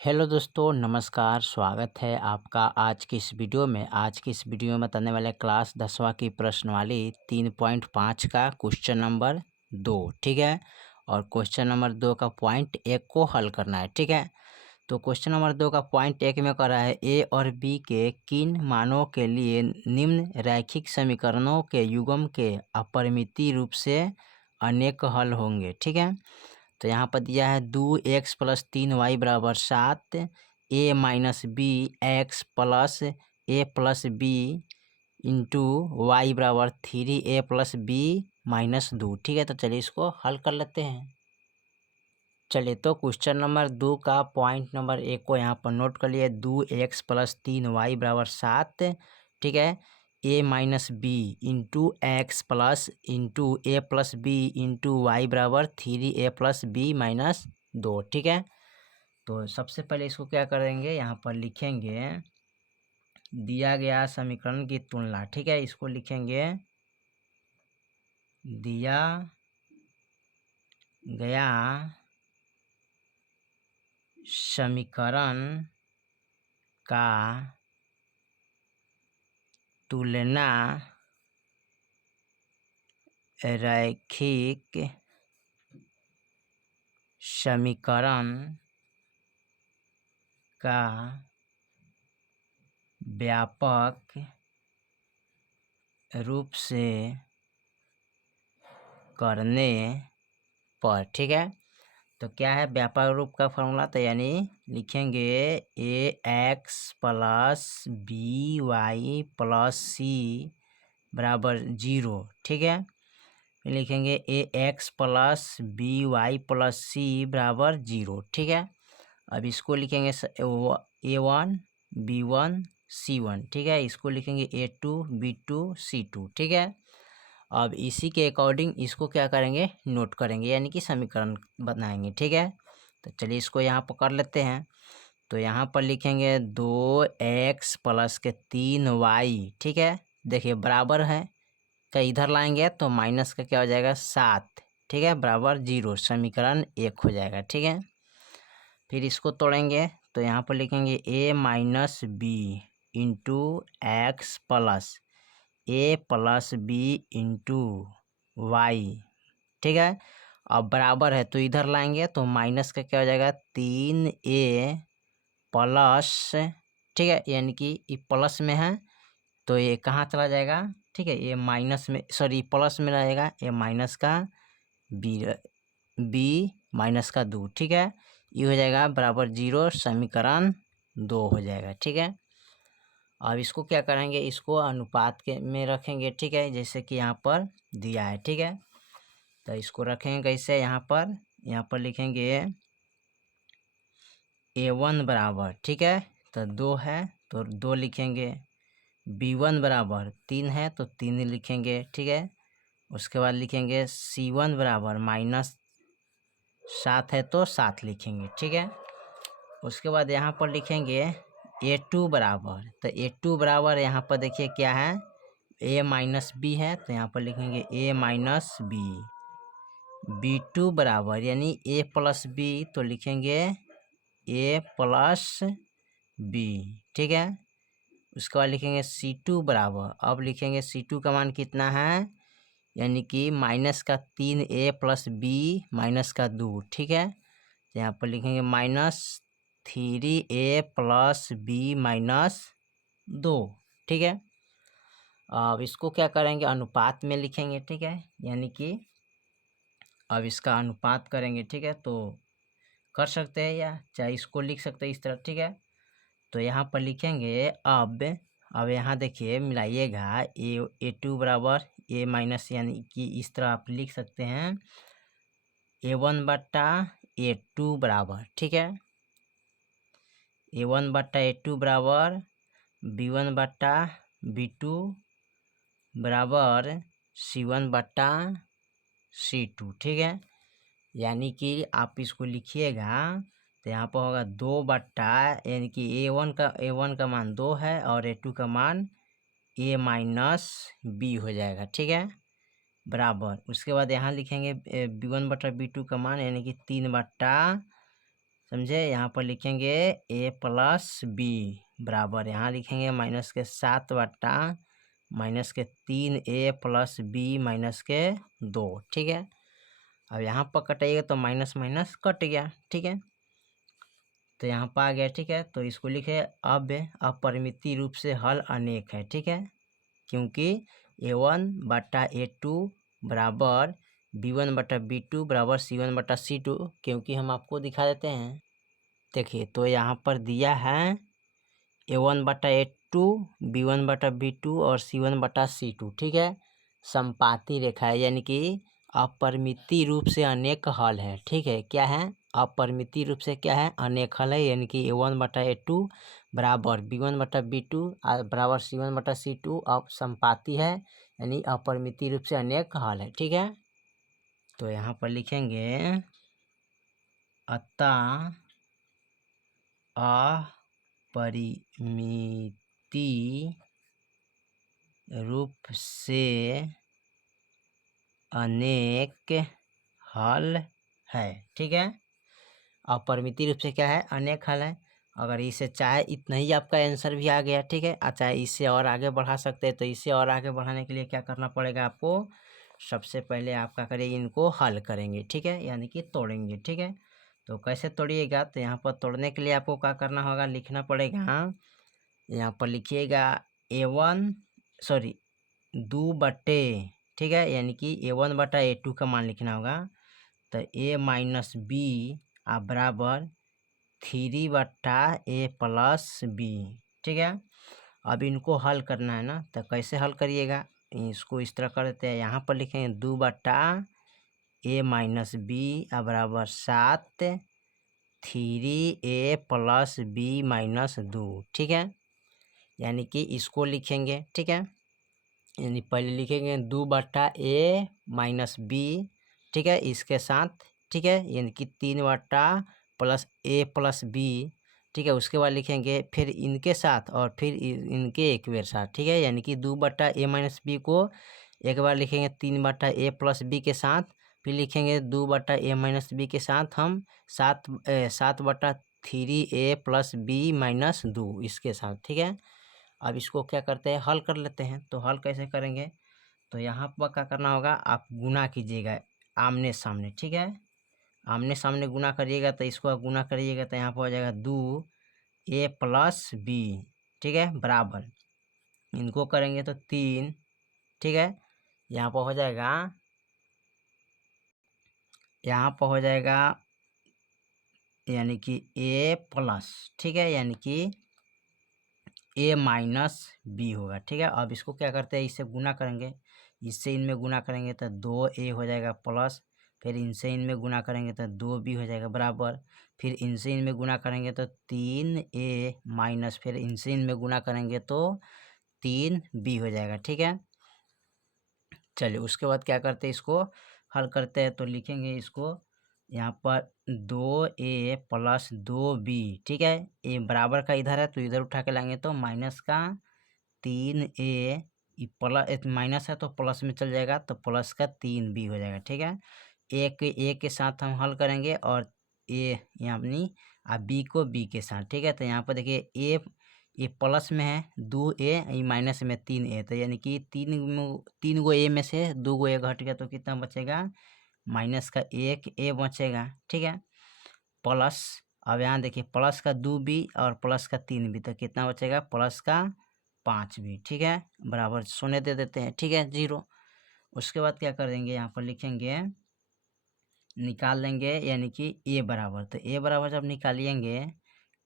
Hello दोस्तों, नमस्कार। स्वागत है आपका आज की इस वीडियो में। आज की इस वीडियो में बताने वाले क्लास 10वां की प्रश्नवाली 3.5 का क्वेश्चन नंबर 2, ठीक है। और क्वेश्चन नंबर 2 का पॉइंट 1 को हल करना है, ठीक है। तो क्वेश्चन नंबर 2 का पॉइंट 1 में कर रहा है ए और बी के किन मानों के लिए निम्न रैखिक समीकरणों के युग्म के अपरिमित रूप से अनेक हल होंगे, ठीक है। तो यहाँ पर दिया है 2x + 3y = 7, a - b x + a + b into y = 3a + b - 2, ठीक है। तो चलिए इसको हल कर लेते हैं। चलिए तो क्वेश्चन नंबर 2 का पॉइंट नंबर 1 को यहाँ पर नोट कर लिए। 2x + 3y = 7, ठीक है। a - b into x plus into a + b into y = 3a + b - 2, ठीक है। तो सबसे पहले इसको क्या करेंगे, यहाँ पर लिखेंगे दिया गया समीकरण की तुलना, ठीक है। इसको लिखेंगे दिया गया समीकरण का तुलना रैखिक समीकरण का व्यापक रूप से करने पर, ठीक है। तो क्या है व्यापक रूप का फॉर्मूला, तो यानी लिखेंगे ax + by + c = 0, ठीक है। फिर लिखेंगे ax + by + c = 0, ठीक है। अब इसको लिखेंगे a1 b1 c1, ठीक है। इसको लिखेंगे a2 b2 c2, ठीक है। अब इसी के अकॉर्डिंग इसको क्या करेंगे, नोट करेंगे, यानी कि समीकरण बनाएंगे, ठीक है। तो चलिए इसको यहाँ पर कर लेते हैं। तो यहाँ पर लिखेंगे 2x + 3y, ठीक है। देखिए बराबर है, का इधर लाएंगे तो माइनस का क्या हो जाएगा 7, ठीक है, बराबर 0। समीकरण 1 हो जाएगा, ठीक है। फिर इसको तोड़ेंगे तो यहाँ पर लिखेंगे a - b into x plus a + b into y, ठीक है। अब बराबर है तो इधर लाएंगे तो माइनस का क्या हो जाएगा 3a प्लस, ठीक है, यानी कि ये प्लस में है तो ये कहाँ चला जाएगा, ठीक है। ये माइनस में, सॉरी प्लस में रहेगा, ये माइनस का b - 2, ठीक है। ये हो जाएगा बराबर 0, समीकरण 2 हो जाएगा, ठीक है। अब इसको क्या करेंगे, इसको अनुपात के में रखेंगे, ठीक है, जैसे कि यहाँ पर दिया है, ठीक है। तो इसको रखेंगे कैसे, यहाँ पर लिखेंगे a1 बराबर, ठीक है, तो 2 है तो 2 लिखेंगे। b1 बराबर 3 है तो 3 लिखेंगे, ठीक है। उसके बाद लिखेंगे c1 बराबर -7 है तो 7 लिखेंगे, ठीक है। उसके बाद यहाँ पर लिखेंगे a2 बराबर, तो a2 बराबर यहाँ पर देखिए क्या है, a - b है तो यहाँ पर लिखेंगे a - b। b2 बराबर यानी a + b तो लिखेंगे a + b, ठीक है। उसके बाद लिखेंगे c2 बराबर, अब लिखेंगे c2 का मान कितना है, यानी कि -3a + b - 2, ठीक है। तो यहाँ पर लिखेंगे -3a + b - 2, ठीक है। अब इसको क्या करेंगे, अनुपात में लिखेंगे, ठीक है, यानी कि अब इसका अनुपात करेंगे, ठीक है। तो कर सकते हैं या चाहे इसको लिख सकते हैं इस तरह, ठीक है। तो यहाँ पर लिखेंगे अब यहाँ देखिए मिलाइएगा a2 बराबर a माइनस, यानी कि इस तरह आप लिख सकते हैं a1 बटा a2 बराबर, ठीक है। a1 बटा a2 बराबर b1 बटा b2 बराबर c1 बटा c2, ठीक है। यानी कि आप इसको लिखिएगा तो यहाँ पर होगा 2 बट्टा, यानी कि a1 का मान 2 है और a2 का मान a - b हो जाएगा, ठीक है, बराबर। उसके बाद यहाँ लिखेंगे b1 बटा b2 का मान, यानी कि 3 बट्टा समझे। यहाँ पर लिखेंगे a प्लस बी बराबर, यहाँ लिखेंगे माइनस के 7 बट्टा माइनस के 3a प्लस बी माइनस के 2। ठीक है, अब यहाँ पर कटाइएगा तो माइनस माइनस कट गया। ठीक है, तो यहाँ पर आ गया। ठीक है, तो इसको लिखे अब अपरिमित रूप से हल अनेक है। ठीक है, क्योंकि a1 बटा a2 बराबर b1 बटा b2 बराबर c1 बटा c2, क्योंकि हम आपको दिखा देते हैं। देखिए, तो यहाँ पर दिया है a1 बटा a2, b1 बटा b2 और c1 बटा c2। ठीक है, संपाती रेखा है, यानी कि अपरिमित रूप से अनेक हल है। ठीक है, क्या है, अपरिमित रूप से क्या है, अनेक हल है, यानी कि a1 बटा a2 बराबर b1 बटा b2 बराबर c1 बटा c2 अब संपाती है, यानी अपरिमित रूप से अनेक हल है। ठीक है, तो यहाँ पर लिखेंगे अतः अपरिमित रूप से अनेक हल है। ठीक है, अपरिमित रूप से क्या है, अनेक हल है। अगर इसे चाहे इतना ही आपका आंसर भी आ गया। ठीक है, चाहे इससे और आगे बढ़ा सकते हैं, तो इसे और आगे बढ़ाने के लिए क्या करना पड़ेगा आपको, सबसे पहले आप क्या करेंगे, इनको हल करेंगे। ठीक है, यानी कि तोड़ेंगे। ठीक है, तो कैसे तोड़िएगा, तो यहाँ पर तोड़ने के लिए आपको क्या करना होगा, लिखना पड़ेगा। यहाँ पर लिखिएगा a1 सॉरी 2 बटे, ठीक है, यानी कि a1 बटा a2 का मान लिखना होगा। तो a माइनस बी बराबर 3 बट्टा a प्लस बी। ठीक है, अब इनको हल करना है ना, तो कैसे हल करिएगा, इसको इस तरह कर देते हैं। यहाँ पर लिखेंगे 2 बट्टा a माइनस बी बराबर 7 3a प्लस बी माइनस 2। ठीक है, यानी कि इसको लिखेंगे। ठीक है, यानी पहले लिखेंगे 2 बट्टा a माइनस बी। ठीक है, इसके साथ, ठीक है, यानी कि 3 बट्टा प्लस a प्लस बी। ठीक है, उसके बाद लिखेंगे फिर इनके साथ और फिर इनके एक बार साथ। ठीक है, यानी कि 2 बट्टा a माइनस बी को एक बार लिखेंगे 3 बट्टा a प्लस बी के साथ, फिर लिखेंगे 2 बट्टा a माइनस बी के साथ हम 7 बट्टा 3a प्लस बी माइनस 2 इसके साथ। ठीक है, अब इसको क्या करते हैं, हल कर लेते हैं। तो हल कैसे करेंगे, तो यहाँ पर क्या करना होगा, आप गुना कीजिएगा आमने सामने। ठीक है, आमने सामने गुना करिएगा, तो इसको गुना करिएगा तो यहाँ पर हो जाएगा 2a प्लस बी। ठीक है, बराबर इनको करेंगे तो 3। ठीक है, यहाँ पर हो जाएगा, यहाँ पर हो जाएगा यानी कि a प्लस, ठीक है, यानी कि a माइनस बी होगा। ठीक है, अब इसको क्या करते हैं, इससे गुना करेंगे, इससे इनमें गुना करेंगे तो 2a हो जाएगा प्लस, फिर इनसे इनमें गुना करेंगे तो 2b हो जाएगा बराबर, फिर इनसे इनमें गुना करेंगे तो 3a माइनस, फिर इनसे इनमें गुना करेंगे तो 3b हो जाएगा। ठीक है, चलिए उसके बाद क्या करते हैं, इसको हल करते हैं। तो लिखेंगे इसको यहाँ पर 2a प्लस 2b। ठीक है, a बराबर का इधर है तो इधर उठा के लाएंगे तो माइनस का 3a, प्लस माइनस है तो प्लस में चल जाएगा तो प्लस का 3b हो जाएगा। ठीक है, a के साथ हम हल करेंगे और a यानी b को b के साथ। ठीक है, तो यहाँ पर देखिए ये प्लस में है 2a, माइनस में 3a, तो यानी कि 3 गो a में से 2 गो a घट गया तो कितना बचेगा, माइनस का 1a बचेगा। ठीक है, प्लस, अब यहाँ देखिए प्लस का 2b और प्लस का 3b, तो कितना बचेगा, प्लस का 5b। ठीक है, बराबर शून्य दे देते हैं। ठीक है, 0। उसके बाद क्या कर देंगे, यहाँ पर लिखेंगे निकाल लेंगे, यानी कि a बराबर, तो a बराबर जब निकालिएंगे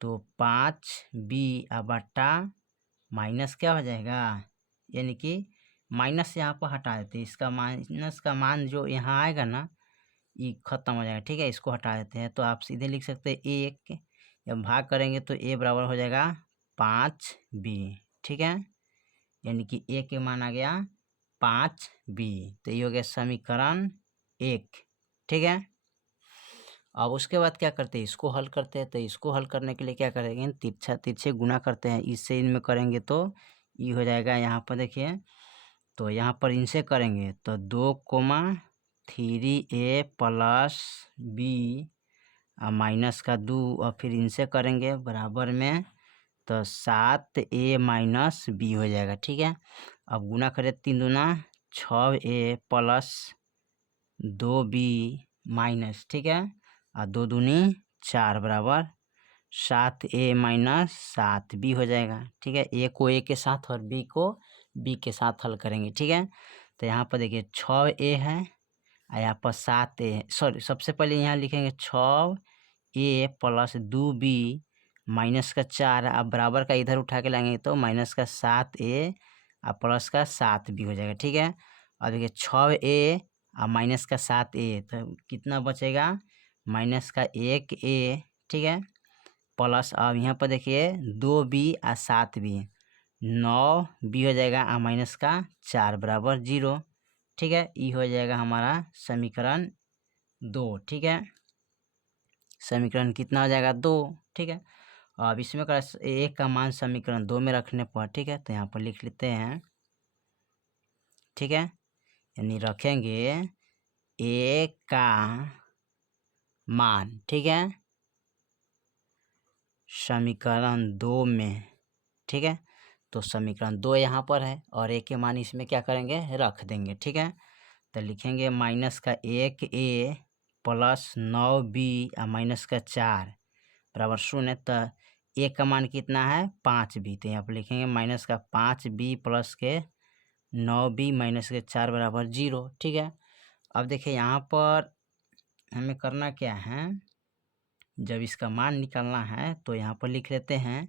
तो 5b बट्टा माइनस क्या हो जाएगा, यानी कि माइनस यहाँ पर हटा देते हैं, इसका माइनस का मान जो यहाँ आएगा ना ये खत्म हो जाएगा। ठीक है, इसको हटा देते हैं, तो आप सीधे लिख सकते हैं 1, जब भाग करेंगे तो a बराबर हो जाएगा 5b। ठीक है, यानी कि a के मान आ गया 5b, तो ये हो गया समीकरण 1। ठीक है, अब उसके बाद क्या करते हैं, इसको हल करते हैं। तो इसको हल करने के लिए क्या करेंगे, तिरछा तिरछे गुना करते हैं, इससे इनमें करेंगे तो ये हो जाएगा। यहाँ पर देखिए, तो यहाँ पर इनसे करेंगे तो 2, 3a प्लस b और माइनस का 2 और फिर इनसे करेंगे बराबर में, तो 7a माइनस b हो जाएगा। ठीक है, अब गुना करें 3 दूना 6a प्लस 2b माइनस, ठीक है, और 2 दूनी 4 बराबर 7a माइनस 7b हो जाएगा। ठीक है, a को a के साथ और b को b के साथ हल करेंगे। ठीक है, तो यहाँ पर देखिए 6a है और यहाँ पर 7a है। सॉरी, सबसे पहले यहाँ लिखेंगे 6a प्लस 2b माइनस का 4, अब बराबर का इधर उठा के लाएंगे तो माइनस का 7a और प्लस का 7b हो जाएगा। ठीक है, और देखिए 6a और माइनस का 7a, तो कितना बचेगा, माइनस का 1a। ठीक है, प्लस अब यहाँ पर देखिए 2b और 7b, 9b हो जाएगा और माइनस का 4 बराबर 0। ठीक है, ये हो जाएगा हमारा समीकरण 2। ठीक है, समीकरण कितना हो जाएगा, 2। ठीक है, अब इसमें का एक का मान समीकरण 2 में रखने पर, ठीक है, तो यहाँ पर लिख लेते हैं। ठीक है, यानी रखेंगे ए का मान, ठीक है, समीकरण 2 में। ठीक है, तो समीकरण 2 यहाँ पर है और ए के मान इसमें क्या करेंगे, रख देंगे। ठीक है, तो लिखेंगे माइनस का 1a प्लस 9b और माइनस का 4 बराबर 0। तो ए का मान कितना है, 5b, तो यहाँ पर लिखेंगे माइनस का 5b प्लस के 9b माइनस के 4 बराबर 0। ठीक है, अब देखिए यहाँ पर हमें करना क्या है, जब इसका मान निकालना है तो यहाँ पर लिख लेते हैं।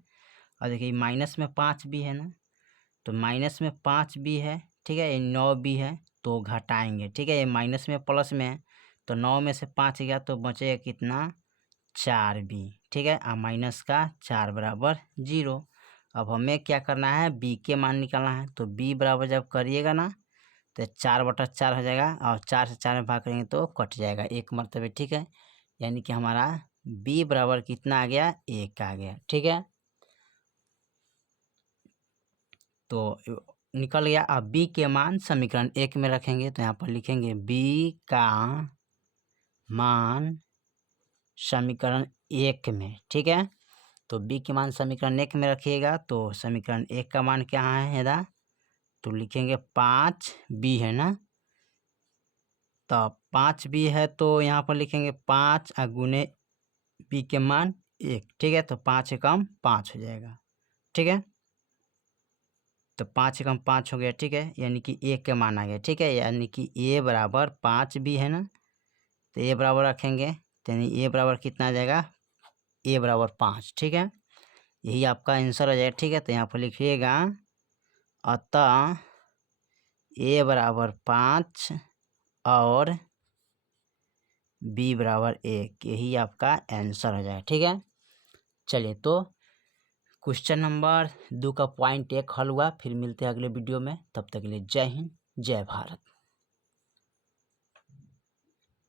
और देखिए माइनस में 5b है ना, तो माइनस में 5b है, ठीक है, ये 9b है, तो घटाएंगे। ठीक है, ये माइनस में प्लस में है, तो 9 में से 5 गया तो बचेगा कितना, 4b। ठीक है, और माइनस का 4 बराबर 0। अब हमें क्या करना है, b के मान निकालना है, तो b बराबर जब करिएगा ना तो 4/4 हो जाएगा और 4 से 4 में भाग करेंगे तो कट जाएगा एक मरतबे। ठीक है, यानी कि हमारा b बराबर कितना आ गया, 1 आ गया। ठीक है, तो निकल गया। अब b के मान समीकरण 1 में रखेंगे, तो यहाँ पर लिखेंगे b का मान समीकरण 1 में। ठीक है, तो b के मान समीकरण 1 में रखिएगा, तो समीकरण 1 का मान क्या है इधर, तो लिखेंगे 5b है ना, तो 5b है तो यहाँ पर लिखेंगे 5 गुने b के मान 1। ठीक है, तो 5 एकम 5 हो जाएगा। ठीक है, तो 5 एकम 5 हो गया। ठीक है, यानी कि a के मान आ गया। ठीक है, यानी कि a बराबर 5b है ना, तो a बराबर रखेंगे, तो यानी a बराबर कितना आ जाएगा, a बराबर 5। ठीक है, यही आपका आंसर हो जाएगा। ठीक है, तो यहाँ पर लिखिएगा अतः a बराबर 5 और b बराबर 1, यही आपका आंसर हो जाएगा। ठीक है, चलिए तो क्वेश्चन नंबर 2 का पॉइंट 1 हल हुआ। फिर मिलते हैं अगले वीडियो में, तब तक के लिए जय हिंद, जय भारत।